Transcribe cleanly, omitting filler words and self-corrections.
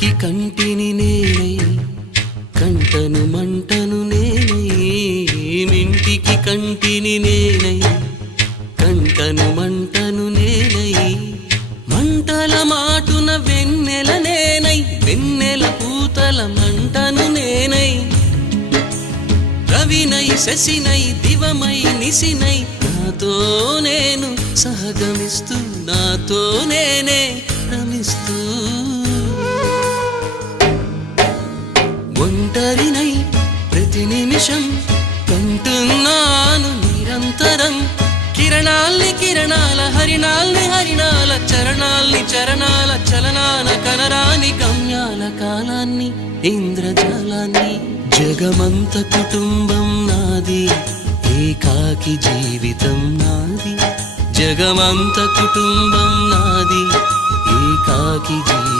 కంటికి కంటిని నేనై కంటను మంటను నేనై మింటికి కంటిని నేనై కంటను మంటను నేనై మంటల మాటున వెన్నెల నేనై వెన్నెల పూతల మంటను నేనై రవినై శశినై దివమై నిశినై నాతో నేను సహగమిస్తూ నాతో నేనే రమిస్తూ ఒంటరినై ప్రతి నిమిషం కంటున్నాను నిరంతరం కిరణాల్ని కిరణాల హరిణాల్ని హరిణాల చరణాల్ని చరణాల చలనాన కనరాని గమ్యాల కాలాన్ని ఇంద్రజాలాన్ని జగమంత కుటుంబం నాది ఏకాకి జీవితం నాది జగమంత కుటుంబం నాది ఏకాకి జీవితం